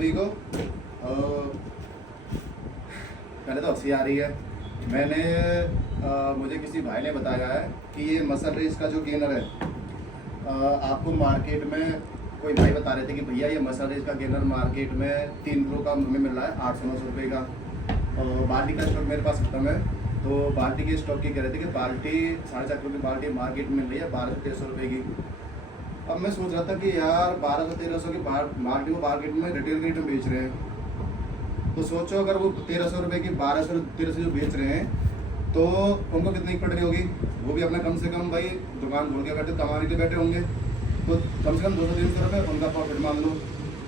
सभी को। पहले तो हंसी आ रही है। मुझे किसी भाई ने बताया है कि ये मसल रेस का जो गेनर है, आपको मार्केट में कोई भाई बता रहे थे कि भैया ये मसल रेस का गेनर मार्केट में 3 किलो का हमें मिल रहा है 800-900 रुपये का। और बाल्टी का स्टॉक मेरे पास खत्म है, तो बाल्टी के स्टॉक की कह रहे थे कि बाल्टी 4.5 किलो की बाल्टी मार्केट में मिल रही है 1200-1300 रुपये की। अब मैं सोच रहा था कि यार 1200-1300 की बाल्टी को मार्केट में रिटेल रेट में बेच रहे हैं, तो सोचो अगर वो 1300 रुपये की 1200-1300 जो बेच रहे हैं तो उनको कितनी पड़ रही होगी। वो भी अपना कम से कम भाई दुकान खोल के बैठे कमाने के बैठे होंगे, तो कम से कम 200-300 रुपये उनका प्रॉफिट मान लो,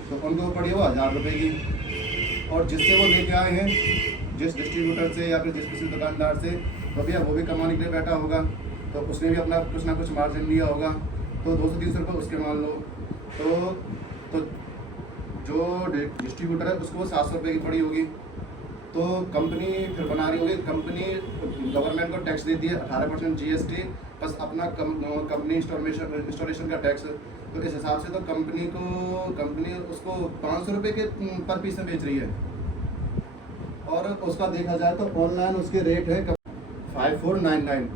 तो उनको पड़ी वो 1000 रुपये की। और जिससे वो लेके आए हैं, जिस डिस्ट्रीब्यूटर से या फिर जिस किसी दुकानदार से, तो भैया वो भी कमाने के लिए बैठा होगा, तो उसने भी अपना कुछ ना कुछ मार्जिन लिया होगा, तो 200-300 रुपये उसके मान लो। तो जो डिस्ट्रीब्यूटर है उसको 700 रुपये की पड़ी होगी। तो कंपनी फिर बना रही होगी, कंपनी गवर्नमेंट को टैक्स देती है 18% GST प्लस अपना कंपनी इंस्टॉलेशन का टैक्स। तो इस हिसाब से तो कंपनी उसको 500 रुपये के पर पीस में बेच रही है। और उसका देखा जाए तो ऑनलाइन उसके रेट है 5499।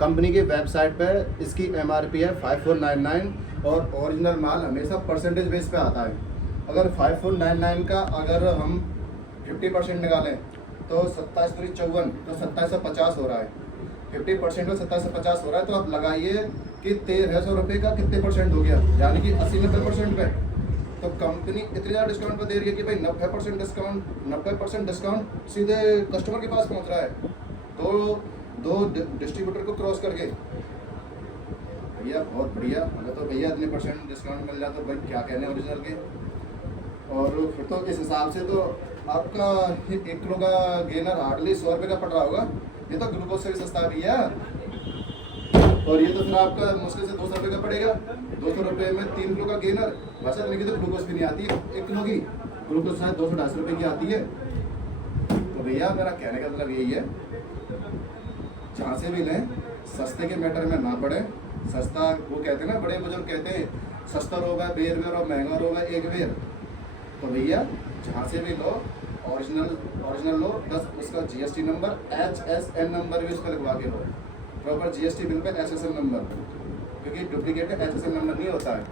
कंपनी की वेबसाइट पे इसकी MRP है 5499 और ओरिजिनल माल हमेशा परसेंटेज बेस पे आता है। अगर 5499 का अगर हम 50% निकालें तो 27×54 तो 2750 हो रहा है। 50% में 2750 हो रहा है, तो आप लगाइए कि 1300 रुपये का कितने परसेंट हो गया, यानी कि 80-90% पे। तो कंपनी इतनी ज़्यादा डिस्काउंट पर दे रही है कि भाई 90% डिस्काउंट सीधे कस्टमर के पास पहुंच रहा है, तो 2 डिस्ट्रीब्यूटर को क्रॉस करके। भैया बहुत बढ़िया, मतलब तो भैया इतने % डिस्काउंट मिल जाता तो भाई क्या कहने ओरिजिनल के। और फिर तो इस हिसाब से तो आपका 1 किलो का गेनर हार्डली 100 रुपये का पड़ रहा होगा। ये तो ग्लूकोज से भी सस्ता भी है। और ये तो फिर आपका मुश्किल से 200 रुपये का पड़ेगा। 200 रुपये में 3 किलो का गेनर, वैसे तो तो ग्लूकोज भी नहीं आती है 1 किलो की, ग्लूकोज शायद 200-250 रुपये की आती है। तो भैया मेरा कहने का मतलब यही है, जहाँ से भी लें सस्ते के मैटर में ना पड़े। सस्ता वो कहते हैं ना, बड़े बुजुर्ग कहते हैं सस्ता रोग है बेर में और महंगा रोग है एक बेर। तो भैया जहाँ से भी लो ओरिजिनल लो, प्लस उसका GST नंबर HSN नंबर भी उस पर लगवा के लो, प्रॉपर GST बिल पे HSN नंबर, क्योंकि डुप्लीकेट HSN नंबर नहीं होता है।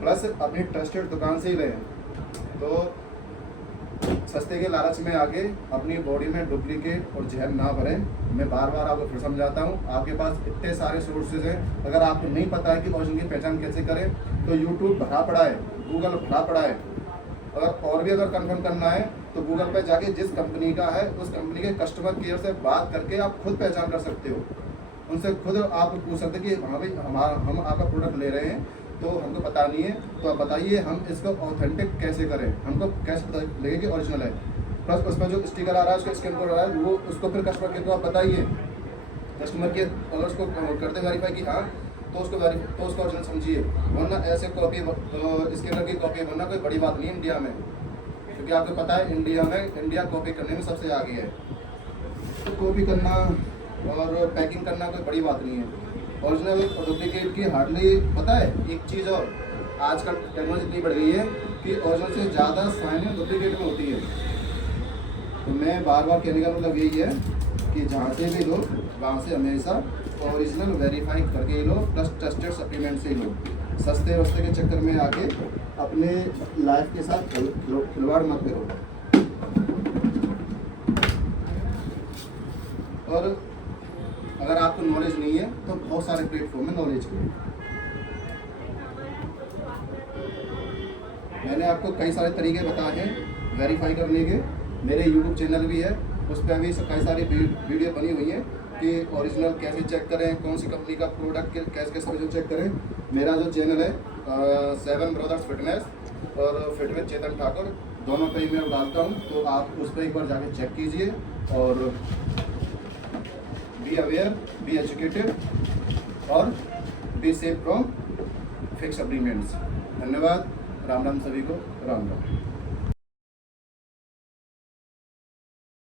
प्लस अपनी ट्रस्टेड दुकान से ही लें, तो सस्ते के लालच में आके अपनी बॉडी में डुप्लीकेट और जहर ना भरें। मैं बार बार आपको फिर समझाता हूँ, आपके पास इतने सारे सोर्सेज हैं, अगर आपको नहीं पता है कि ओरिजिनल की पहचान कैसे करें, तो यूट्यूब भरा पड़ा है, गूगल भरा पड़ा है। अगर कंफर्म करना है तो गूगल पे जाके जिस कंपनी का है उस कंपनी के कस्टमर केयर से बात करके आप खुद पहचान कर सकते हो। उनसे खुद आप पूछ सकते कि हाँ भाई हम आपका प्रोडक्ट ले रहे हैं, तो हमको पता नहीं है, तो आप बताइए हम इसको ऑथेंटिक कैसे करें, हमको कैसे पता लगे कि ओरिजिनल है। प्लस उसमें जो स्टिकर आ रहा है, उसका स्कैन कोड आ रहा है, वो उसको फिर कस्टमर केयर को आप बताइए। कस्टमर केयर अगर उसको करते वेरीफाई कि हाँ, तो उसको ओरिजिनल समझिए, वरना ऐसे कॉपी स्कैनर की कॉपी बनना कोई बड़ी बात नहीं है इंडिया में, क्योंकि आपको पता है इंडिया कॉपी करने में सबसे आगे है। तो कॉपी करना और पैकिंग करना कोई बड़ी बात नहीं है। ओरिजिनल और डुप्लीकेट की हार्डली पता है एक चीज़, और आजकल टेक्नोलॉजी इतनी बढ़ गई है कि ओरिजिनल से ज़्यादा साइनिंग डुप्लीकेट में होती है। तो मैं बार बार कहने का मतलब यही है कि जहाँ से भी लो वहाँ से हमेशा ओरिजिनल वेरीफाई करके ही लो, प्लस ट्रस्टेड सप्लीमेंट से ही लो। सस्ते वस्ते के चक्कर में आके अपने लाइफ के साथ खिलवाड़ मत करो। और अगर आपको नॉलेज नहीं है तो बहुत सारे प्लेटफॉर्म है नॉलेज के। मैंने आपको कई सारे तरीके बताए हैं वेरीफाई करने के। मेरे YouTube चैनल भी है, उस पर भी कई सारी वीडियो बनी हुई है कि ओरिजिनल कैसे चेक करें, कौन सी कंपनी का प्रोडक्ट कैसे ओरिजिनल चेक करें। मेरा जो चैनल है 7 ब्रदर्स फिटनेस और फिट विद चेतन ठाकुर, दोनों पे ही मैं डालता हूँ, तो आप उस पर एक बार जाके चेक कीजिए और बी अवेयर, बी एजुकेटेड और be safe from fix supplements. धन्यवाद, राम राम सभी को, राम राम।